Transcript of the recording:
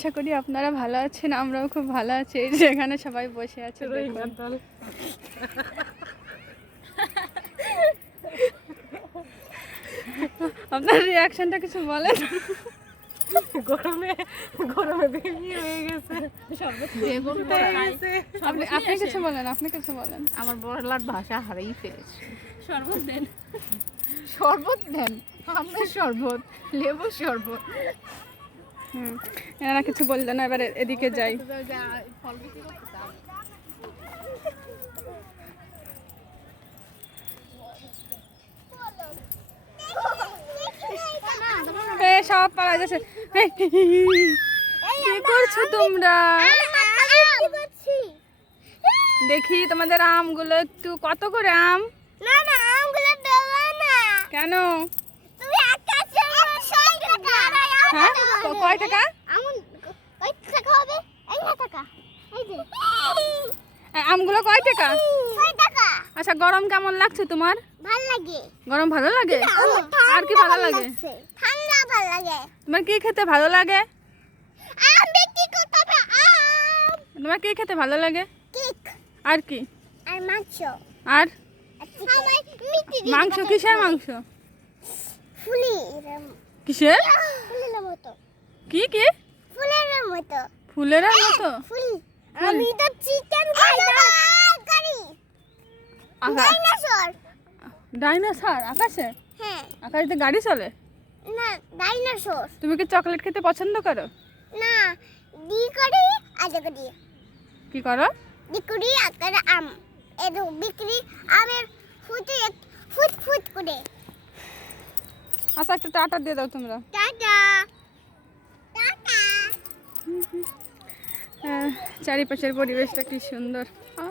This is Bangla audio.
আশা করি আপনারা ভালো আছেন আমরাও খুব ভালো আছি। এই যে এখানে সবাই বসে আছে আপনার রিয়াকশনটা কিছু বলেন। গরমে গরমে হয়ে গেছে হয়ে গেছে। আপনি আপনি কিছু বলেন আপনি কিছু বলেন। আমার বড়লার ভাষা হারিয়ে ফেলেছে। শরবত দেন। শরবত দেন? আমরা শরবত লেবু শরবত। হুম এনারা কিছু বললেন না এবার এদিকে যাই। সব পালা যাচ্ছে। কি করছ তোমরা? দেখি তোমাদের আমগুলো একটু কত করে আম? কেন হ্যাঁ ক- কয় টাকা এ, আমগুলো কয় টাকা? আচ্ছা গরম কেমন লাগছে তোমার? ভালো লাগে। গরম ভালো লাগে? আর কি ভালো লাগে? ঠান্ডা ভালো লাগে। তোমার কি খেতে ভালো লাগে? আম বিক্রি করতে হবে আম। তোমার কি খেতে ভালো লাগে? কেক। আর কি? আর মাংস। আর? মাংস কিসের মাংস? ফুলি কিসের? কি কি? ফুলের মতো। ফুলের মতো? ফুল। আমি তো চিকেন খাই না গাড়ি ডাইনোসর। ডাইনোসর আকাশে? হ্যাঁ। আকাশে গাড়ি চলে? না ডাইনোসর। তুমি কি চকলেট খেতে পছন্দ করো? না দি করি আজ করি কি করো? দি করি আকার আম। এর বিক্রি আমের ফুটে ফুট ফুট করে। আচ্ছা একটা টাটা দিয়ে দাও তোমরা। টাটা। চারিপাশের পরিবেশটা কি সুন্দর। ও।